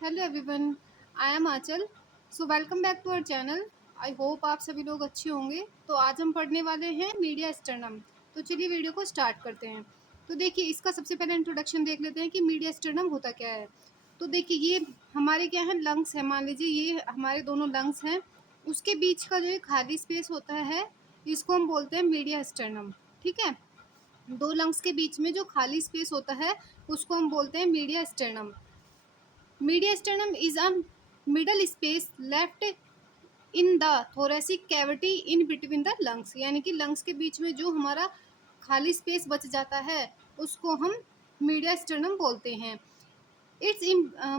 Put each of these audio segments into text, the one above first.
Hello everyone, I am Aanchal. So welcome back to our channel. I hope आप सभी लोग अच्छे होंगे। तो आज हम पढ़ने वाले हैं मीडिया स्टर्नम। तो चलिए वीडियो को स्टार्ट करते हैं। तो देखिए, इसका सबसे पहले इंट्रोडक्शन देख लेते हैं कि मीडिया स्टर्नम होता क्या है। तो देखिए, ये हमारे क्या है, लंग्स है। मान लीजिए ये हमारे दोनों लंग्स हैं, उसके बीच का जो एक खाली स्पेस होता है, इसको हम बोलते हैं मीडिया स्टर्नम। ठीक है, दो लंग्स के बीच में जो खाली स्पेस होता है उसको हम बोलते हैं media sternum. Mediastinum is a middle space left in the thoracic cavity in between the lungs। यानी कि लंग्स के बीच में जो हमारा खाली स्पेस बच जाता है उसको हम मीडिया स्टर्नम बोलते हैं। It's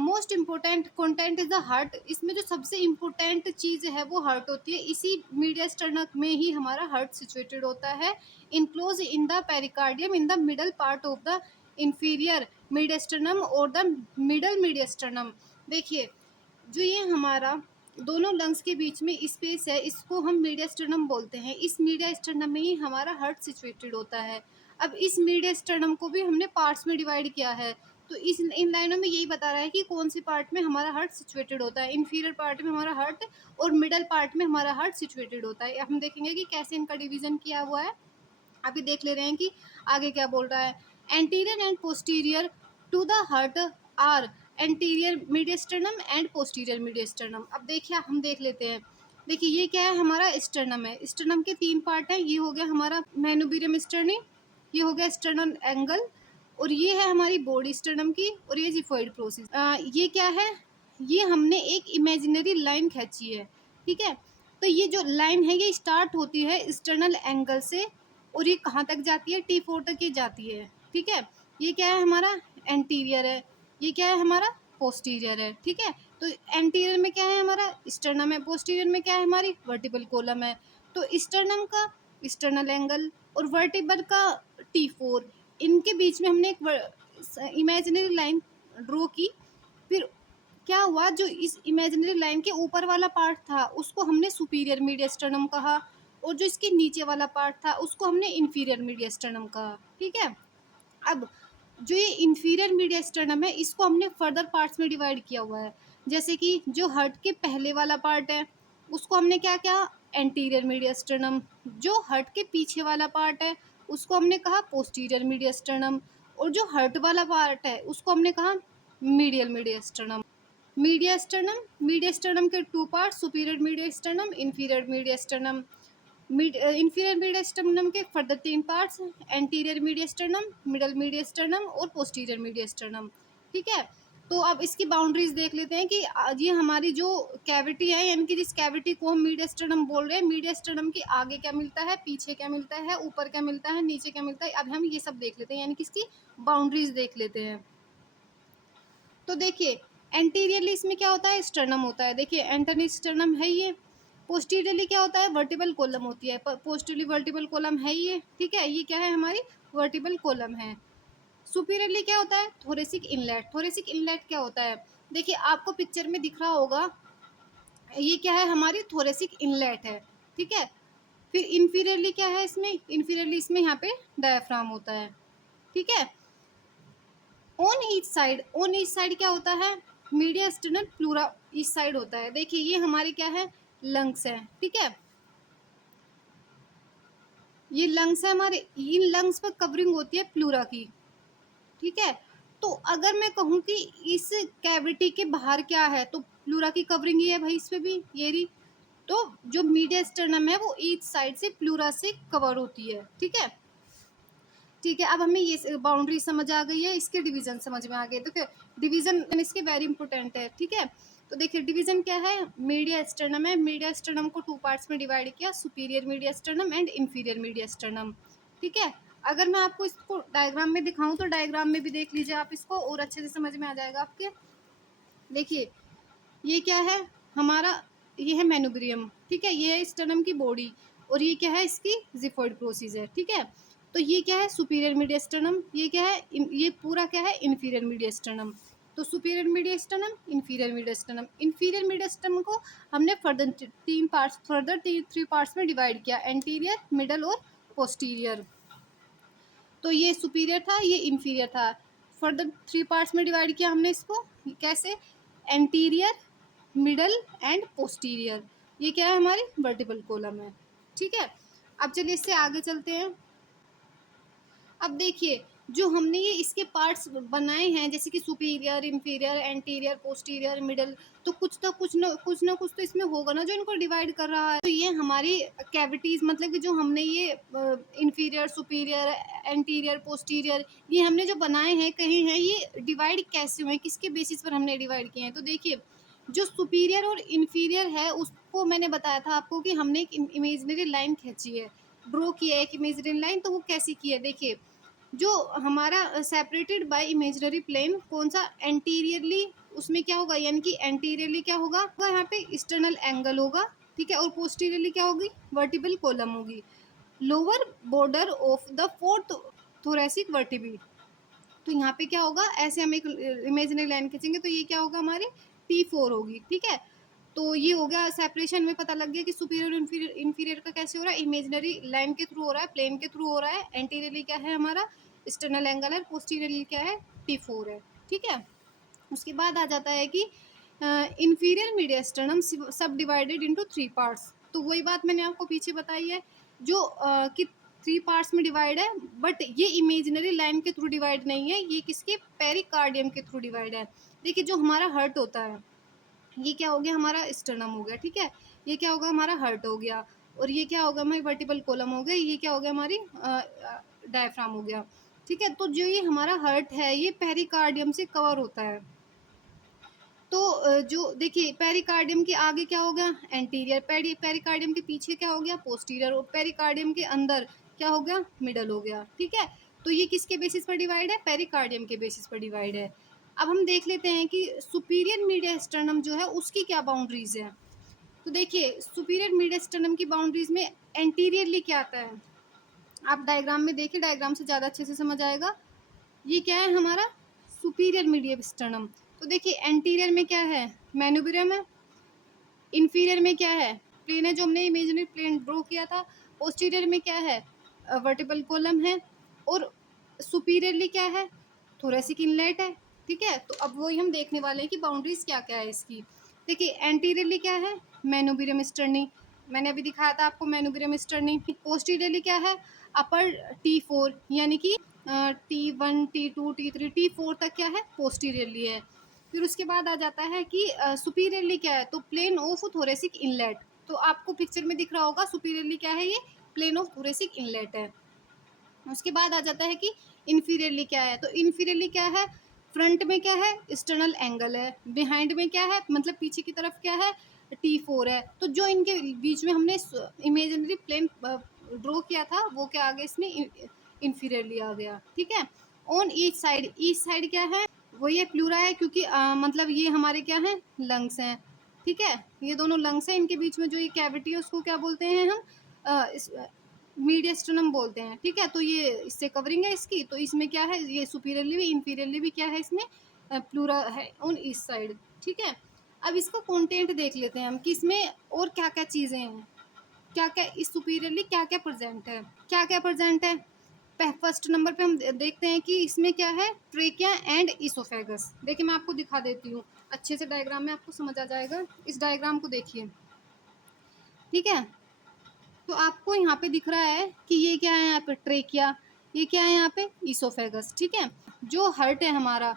most important content is the heart. इसमें जो सबसे इम्पोर्टेंट चीज़ है वो हार्ट होती है। इसी मीडिया स्टर्नम में ही हमारा हार्ट सिचुएटेड होता है। Enclose in the pericardium in the middle part of the inferior mediastinum और द मिडल मीडियस्टर्नम। देखिए, जो ये हमारा दोनों लंग्स के बीच में स्पेस है इसको हम मीडियस्टर्नम बोलते हैं। इस मीडियस्टर्नम में ही हमारा हार्ट सिचुएटेड होता है। अब इस मीडियस्टर्नम को भी हमने पार्ट्स में डिवाइड किया है। तो इस इन लाइनों में यही बता रहा है कि कौन से पार्ट में हमारा हार्ट सिचुएटेड होता है। इंफीरियर पार्ट में हमारा हार्ट और मिडल पार्ट में हमारा हार्ट सिचुएटेड होता है। हम देखेंगे कि कैसे इनका डिवीजन किया हुआ है। अभी देख ले रहे हैं कि आगे क्या बोल रहा है। Anterior and posterior to the heart are anterior mediastinum and posterior mediastinum. अब देखिए, हम देख लेते हैं। देखिए, ये क्या है, हमारा स्टर्नम है। स्टर्नम के तीन पार्ट हैं। ये हो गया हमारा मेनुबिरियम स्टर्नी, ये हो गया स्टर्नल एंगल, और ये है हमारी बॉडी स्टर्नम की, और ये जिफॉइड प्रोसेस। ये क्या है, ये हमने एक इमेजिनरी लाइन खींची है। ठीक है, तो ये जो लाइन है ये स्टार्ट होती है स्टर्नल एंगल से, और ये कहाँ तक जाती है, T4 तक ये जाती है। ठीक है, ये क्या है, हमारा एंटीरियर है। ये क्या है, हमारा पोस्टीरियर है। ठीक है, तो एंटीरियर में क्या है, हमारा स्टर्नम है। पोस्टीरियर में क्या है, हमारी वर्टिबल कॉलम है। तो स्टर्नम का स्टर्नल एंगल और वर्टिबल का T4, इनके बीच में हमने एक इमेजिनरी लाइन ड्रॉ की। फिर क्या हुआ, जो इस इमेजिनरी लाइन के ऊपर वाला पार्ट था उसको हमने सुपीरियर मीडियस्टर्नम कहा, और जो इसके नीचे वाला पार्ट था उसको हमने इंफीरियर मीडियस्टर्नम कहा। ठीक है, अब जो ये इंफीरियर मीडियस्टर्नम है इसको हमने फर्दर पार्ट्स में डिवाइड किया हुआ है। जैसे कि जो हार्ट के पहले वाला पार्ट है उसको हमने क्या किया, एंटीरियर मीडियस्टर्नम। जो हार्ट के पीछे वाला पार्ट है उसको हमने कहा पोस्टीरियर मीडियस्टर्नम, और जो हार्ट वाला पार्ट है उसको हमने कहा मीडियल मीडियस्टर्नम। मीडियस्टर्नम के two part, superior mediastinum, inferior mediastinum. Inferior mediastinum के फर्दर तीन parts, anterior mediastinum, middle mediastinum और पोस्टीरियर मीडियस्टर्नम। ठीक है, तो अब इसकी बाउंड्रीज देख लेते हैं कि ये हमारी जो कैविटी है, यानी कि जिस कैविटी को हम मीडियस्टर्नम बोल रहे हैं, मीडियस्टर्नम के आगे क्या मिलता है, पीछे क्या मिलता है, ऊपर क्या मिलता है, नीचे क्या मिलता है। अब हम ये सब देख लेते हैं, यानी कि इसकी बाउंड्रीज देख लेते हैं। तो देखिए, एंटीरियरली इसमें क्या होता है, स्टर्नम होता है। देखिए, एंटरनी स्टर्नम है ये। पोस्टीरियरली क्या होता है, वर्टिबल कॉलम होती है। पोस्टीरियरली वर्टिबल कॉलम है ये। ठीक है, ये क्या है, हमारी वर्टिबल कॉलम है। सुपीरियरली क्या होता है, थोरेसिक इनलेट। थोरेसिक इनलेट क्या होता है, देखिए आपको पिक्चर में दिख रहा होगा, ये क्या है, हमारी थोरेसिक इनलेट है। ठीक है, फिर इंफीरियरली क्या है, इसमें इंफीरियरली इसमें यहाँ पे डायफ्राम होता है। ठीक है, ऑन ईच साइड क्या होता है, media sternal pleura each side होता है। देखिए, ये हमारे क्या है, लंग्स है। ठीक है, ये लंग्स है हमारे। इन लंग्स पर कवरिंग होती है प्लूरा की। ठीक है, तो अगर मैं कहूँ कि इस कैविटी के बाहर क्या है, तो प्लूरा की कवरिंग ही है भाई, इस पे भी ये रही। तो जो मीडिया स्टर्नम है वो ईच साइड से प्लूरा से कवर होती है। ठीक है, ठीक है, अब हमें ये बाउंड्री समझ आ गई है, इसके डिवीजन समझ में आ गए। तो क्या डिवीजन इसके वेरी इंपॉर्टेंट है। ठीक है, तो देखिए डिवीजन क्या है, मीडिया स्टर्नम है। मीडिया स्टर्नम को टू पार्ट्स में डिवाइड किया, superior media sternum and inferior media sternum. ठीक है, अगर मैं आपको इसको डायग्राम में दिखाऊं तो डायग्राम में भी देख लीजिए आप इसको, और अच्छे से समझ में आ जाएगा आपके। देखिए, ये क्या है हमारा, ये है मेनुब्रियम। ठीक है, ये है स्टर्नम की बॉडी, और ये क्या है, इसकी जिफॉइड प्रोसेस है। ठीक है, तो ये क्या है, सुपीरियर मीडियस्टर्नम। ये क्या है, ये पूरा क्या है, इंफीरियर मीडियस्टर्नम। तो superior mediastinum, inferior mediastinum. Inferior मीडियस्टर्नम को हमने फर्दर थ्री पार्ट्स में डिवाइड किया, एंटीरियर, मिडल और पोस्टीरियर। तो ये सुपीरियर था, ये इंफीरियर था। फर्दर थ्री पार्ट्स में डिवाइड किया हमने इसको, कैसे, एंटीरियर, मिडल एंड पोस्टीरियर। ये क्या है, हमारी वर्टिबल कॉलम है। ठीक है, अब चलिए इससे आगे चलते हैं। अब देखिए, जो हमने ये इसके पार्ट्स बनाए हैं, जैसे कि superior, inferior, anterior, posterior, middle, तो कुछ तो इसमें होगा ना जो इनको डिवाइड कर रहा है। तो ये हमारी कैविटीज, मतलब कि जो हमने ये इंफीरियर, सुपीरियर, एंटीरियर, पोस्टीरियर, ये हमने जो बनाए हैं कहीं हैं, ये डिवाइड कैसे हुए, किसके बेसिस पर हमने डिवाइड किए हैं। तो देखिए, जो सुपीरियर और इंफीरियर है उसको मैंने बताया था आपको कि हमने एक इमेजिनरी लाइन खींची है, ड्रॉ किया है एक इमेजिनरी लाइन। तो वो कैसी की है, देखिए, जो हमारा सेपरेटेड बाय इमेजिनरी प्लेन, कौन सा, एंटीरियरली, उसमें क्या होगा, यानी कि एंटीरियरली क्या होगा, यहाँ पे एक्सटर्नल एंगल होगा। ठीक है, और पोस्टीरियरली क्या होगी, वर्टिबल कॉलम होगी। Lower border of the fourth thoracic vertebrae, तो यहाँ पे क्या होगा, ऐसे हम एक इमेजिनरी लाइन खींचेंगे तो ये क्या होगा, हमारे T4 होगी। ठीक है, तो ये हो गया सेपरेशन में, पता लग गया कि सुपीरियर इंफीरियर का कैसे हो रहा है, इमेजिनरी लाइन के थ्रू हो रहा है, प्लेन के थ्रू हो रहा है। एंटीरियरली क्या है हमारा, एक्सटर्नल एंगल है, पोस्टीरियरली क्या है, T4 है। ठीक है, उसके बाद आ जाता है कि इंफीरियर मीडियस्टर्नम सब डिवाइडेड इनटू 3 पार्ट्स। तो वही बात मैंने आपको पीछे बताई है, जो कि 3 पार्ट्स में डिवाइड है, बट ये इमेजिनरी लाइन के थ्रू डिवाइड नहीं है, ये किसके, पेरिकार्डियम के थ्रू डिवाइड है। देखिए, जो हमारा हार्ट होता है, ये क्या हो गया, हमारा स्टर्नम हो गया। ठीक है, ये क्या होगा, हमारा हार्ट हो गया, और ये क्या होगा, हमारी वर्टिबल कॉलम हो गई, ये क्या हो गया, हमारी डायफ्राम हो गया। ठीक है, तो जो ये हमारा हार्ट है, ये पेरिकार्डियम से कवर होता है। तो जो देखिए, पेरिकार्डियम के आगे क्या हो गया, एंटीरियर, पेरिकार्डियम के पीछे क्या हो गया, पोस्टीरियर, और पेरिकार्डियम के अंदर क्या हो गया, मिडल हो गया। ठीक है, तो ये किसके बेसिस पर डिवाइड है, पेरिकार्डियम के बेसिस पर डिवाइड है। अब हम देख लेते हैं कि सुपीरियर मीडियस्टर्नम जो है उसकी क्या बाउंड्रीज है। तो देखिए, सुपीरियर मीडियस्टर्नम की बाउंड्रीज में एंटीरियरली क्या आता है, आप डायग्राम में देखिए, डायग्राम से ज़्यादा अच्छे से समझ आएगा। ये क्या है, हमारा सुपीरियर मीडियस्टर्नम। तो देखिए, एंटीरियर में क्या है, मेनुब्रियम है, इंफीरियर में क्या है, प्लेन है, जो हमने इमेजिनरी प्लेन ड्रॉ किया था। पोस्टीरियर में क्या है, वर्टिबल कॉलम है, और सुपीरियरली क्या है, थोरेसिक इनलेट है। ठीक है, तो अब वही हम देखने वाले हैं कि बाउंड्रीज क्या क्या है इसकी। देखिए, एंटीरियरली क्या है, मेनुब्रियम स्टर्नी, मैंने अभी दिखाया था आपको मेनुब्रियम स्टर्नी। पोस्टीरियरली क्या है, अपर T4, यानी कि T1, T2, T3, T4 तक क्या है, पोस्टीरियरली है। फिर उसके बाद आ जाता है कि सुपीरियरली क्या है, तो प्लेन ऑफ थोरेसिक इनलेट। तो आपको पिक्चर में दिख रहा होगा, सुपीरियरली क्या है, ये प्लेन ऑफ थोरेसिक इनलेट है। उसके बाद आ जाता है कि इन्फीरियरली क्या है, तो इन्फीरियरली क्या है, फ्रंट में क्या है, एक्सटर्नल एंगल है, बिहाइंड में क्या है, मतलब पीछे की तरफ क्या है, T4 है। तो जो इनके बीच में हमने इमेजिनरी प्लेन ड्रॉ किया था, वो क्या आ गया, इसमें इन्फीरियरली आ गया। ठीक है, ऑन ईच साइड क्या है, वो ये प्लूरा है, क्योंकि मतलब ये हमारे क्या है, लंग्स हैं। ठीक है, ये दोनों लंग्स हैं, इनके बीच में जो ये कैविटी है उसको क्या बोलते हैं हम, मीडियस्टर्नम बोलते हैं। ठीक है, तो ये इससे कवरिंग है इसकी, तो इसमें क्या है, ये सुपीरियरली भी इंफीरियरली भी क्या है, इसमें प्लूरा है ऑन ईस्ट साइड। ठीक है, अब इसका कंटेंट देख लेते हैं हम कि इसमें और क्या क्या चीज़ें हैं, क्या क्या इस सुपीरियरली क्या क्या प्रेजेंट है, क्या क्या प्रेजेंट है। फर्स्ट नंबर पे हम देखते हैं कि इसमें क्या है, ट्रेकिया एंड इसोफेगस। देखिए, मैं आपको दिखा देती हूँ अच्छे से, डायग्राम में आपको समझ आ जाएगा। इस डायग्राम को देखिए। ठीक है, तो आपको यहाँ पे दिख रहा है कि ये क्या है, यहाँ पे ट्रेकिया, ये क्या है, यहाँ पे इसोफेगस। ठीक है, जो हर्ट है हमारा,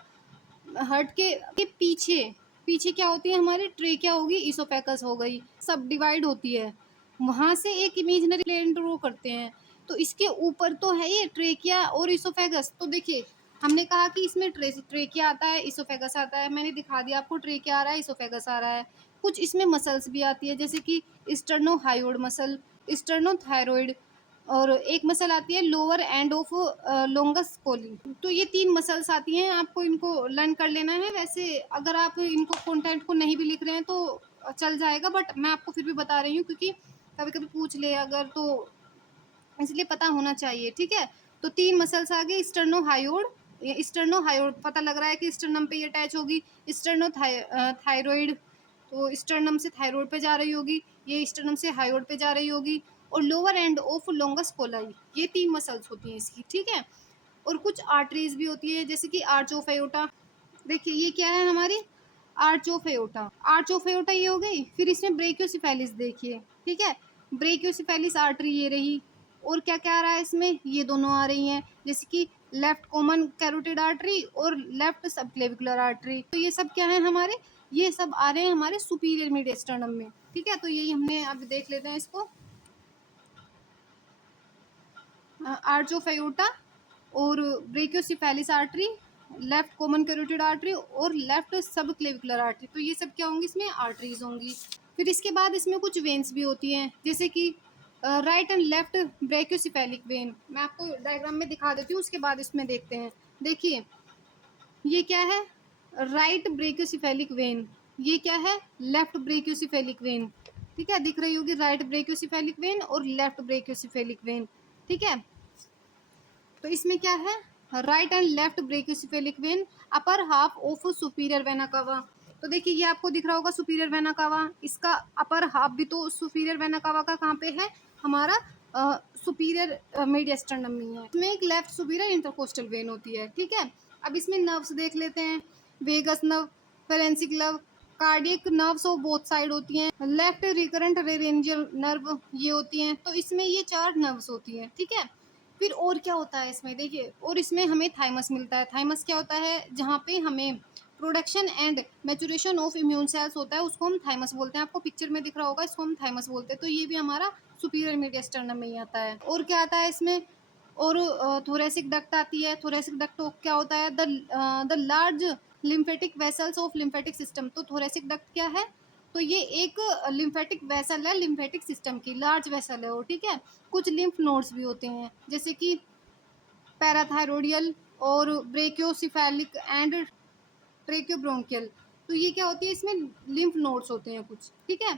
हर्ट के पीछे पीछे क्या होती है, हमारी ट्रेकिया होगी, इसोफेगस हो गई, सब डिवाइड होती है, वहां से एक इमेजिनरी प्लेन ड्रॉ करते हैं। तो इसके ऊपर तो है ये ट्रेकिया और इसोफेगस। तो देखिए, हमने कहा कि इसमें ट्रेकिया आता है, इसोफेगस आता है, मैंने दिखा दिया आपको, ट्रेकिया आ रहा है, इसोफेगस आ रहा है। कुछ इसमें मसल्स भी आती है, जैसे कि स्टर्नोहायोड मसल, स्टर्नोथायरॉइड, और एक मसल आती है लोअर एंड ऑफ लोंगस कोली। तो ये 3 मसल्स आती हैं, आपको इनको लर्न कर लेना है। वैसे अगर आप इनको कंटेंट को नहीं भी लिख रहे हैं तो चल जाएगा, बट मैं आपको फिर भी बता रही हूँ, क्योंकि कभी कभी पूछ ले अगर, तो इसलिए पता होना चाहिए। ठीक है, तो 3 मसल्स आ गई, स्टर्नोहायोड, ये स्टर्नोहायोड पता लग रहा है कि स्टर्नम पे ये अटैच होगी। स्टर्नोथायरॉइड, तो स्टर्नम से थायरॉइड पे जा रही होगी, ये स्टर्नम से हायोड पे जा रही होगी। और लोअर एंड ऑफ लोंगस कोलाई, ये 3 मसल्स होती हैं इसकी। ठीक है, और कुछ आर्टरीज भी होती है, जैसे कि आर्च ऑफ एयोटा। देखिए, ये क्या है, हमारी arch of aorta, arch of aorta ये हो गई। फिर इसमें ब्रेकियोसेफेलिस देखिए, ठीक है, ब्रेकियोसेफेलिस आर्टरी ये रही। और क्या क्या आ रहा है इसमें, ये दोनों आ रही हैं, जैसे कि लेफ्ट कॉमन कैरोटिड आर्टरी और लेफ्ट सबक्लेविकुलर आर्टरी। तो ये सब क्या है हमारे, ये सब आ रहे हैं हमारे सुपीरियर मीडियस्टर्नम में, ठीक है। तो यही हमने अब देख लेते हैं इसको, आर्च ऑफ एओर्टा और brachiocephalic artery, left common carotid artery और लेफ्ट सब क्लेविकुलर आर्टरी। तो ये सब क्या होंगी, इसमें आर्टरीज होंगी। फिर इसके बाद इसमें कुछ वेन्स भी होती हैं, जैसे कि right and left brachiocephalic when. मैं आपको डायग्राम में दिखा देती हूँ, उसके बाद इसमें देखते हैं। देखिए ये क्या है, राइट ब्रेकियोसेफेलिक वेन, ये क्या है, लेफ्ट ब्रेकियोसेफेलिक वेन, ठीक है, दिख रही होगी राइट ब्रेकियोसेफेलिक वेन और लेफ्ट ब्रेकियोसेफेलिक वेन, ठीक है। तो इसमें क्या है, right and left brachiocephalic when, upper half of superior vena cava. तो देखिए ये आपको दिख रहा होगा सुपीरियर वेना कावा, इसका अपर हाफ भी तो सुपीरियर वेना कावा का कहाँ पे है, हमारा सुपीरियर मीडियस्टर्नम में है। इसमें एक लेफ्ट सुपीरियर इंटरकोस्टल वेन होती है, ठीक है। अब इसमें नर्व्स देख लेते हैं, vagus nerve, phrenic nerve, cardiac nerves of both side होती हैं, लेफ्ट रिकरेंट रेरेंजियल नर्व ये होती हैं। तो इसमें ये 4 नर्व्स होती हैं, ठीक है। फिर और क्या होता है इसमें, देखिए और इसमें हमें थाइमस मिलता है। थाइमस क्या होता है, जहाँ पे हमें production and maturation of immune cells होता है, उसको हम थाइमस बोलते हैं। आपको पिक्चर में दिख रहा होगा, इसको हम थाइमस बोलते हैं। तो ये भी हमारा सुपीरियर मीडियस्टर्नम में ही आता है। और क्या आता है इसमें, और थोरेसिक डक्ट आती है। थोरेसिक डक्ट क्या होता है, the large lymphatic vessels of lymphatic system. तो थोरेसिक डक्ट क्या है, तो ये एक लिम्फेटिक वेसल है, लिम्फेटिक सिस्टम की लार्ज वेसल है वो, ठीक है। कुछ लिम्फ नोड्स भी होते हैं, जैसे कि पैराथायरोडियल और ब्रेकियोसिफेलिक एंड ट्रेकियोब्रोंकियल। तो ये क्या होती है, इसमें लिम्फ नोड्स होते हैं कुछ, ठीक है।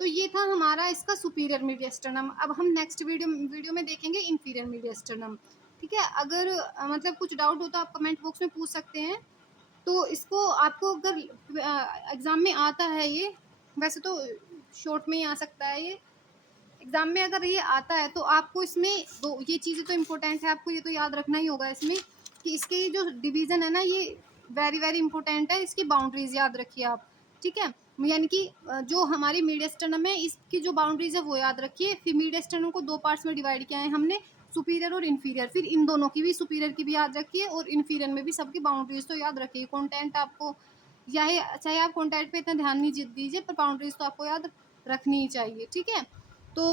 तो ये था हमारा इसका सुपीरियर मीडियस्टर्नम। अब हम नेक्स्ट वीडियो में देखेंगे इंफीरियर मीडियस्टर्नम, ठीक है। अगर मतलब कुछ डाउट हो तो आप कमेंट बॉक्स में पूछ सकते हैं। तो इसको आपको अगर एग्ज़ाम में आता है ये, वैसे तो शॉर्ट में ही आ सकता है ये, एग्ज़ाम में अगर ये आता है तो आपको इसमें दो ये चीज़ें तो इम्पोर्टेंट है, आपको ये तो याद रखना ही होगा इसमें, कि इसके जो डिवीज़न है ना, ये वेरी वेरी इंपॉर्टेंट है। इसकी बाउंड्रीज याद रखिए आप, ठीक है। यानी कि जो हमारी मीडियस्टर्नम है, इसकी जो बाउंड्रीज है वो याद रखिए। फिर मीडियस्टर्नम को 2 पार्ट्स में डिवाइड किया है हमने, सुपीरियर और इन्फीरियर। फिर इन दोनों की भी, सुपीरियर की भी याद रखिए और इन्फीरियर में भी सबकी बाउंड्रीज तो याद रखिए। कंटेंट आपको चाहे आप कंटेंट पे इतना ध्यान नहीं दीजिए, पर बाउंड्रीज तो आपको याद रखनी ही चाहिए, ठीक है। तो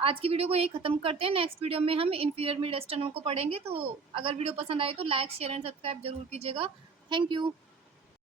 आज की वीडियो को यही ख़त्म करते हैं। नेक्स्ट वीडियो में हम इन्फीरियर मीडियस्टर्नम को पढ़ेंगे। तो अगर वीडियो पसंद आए तो लाइक शेयर एंड सब्सक्राइब जरूर कीजिएगा। Thank you.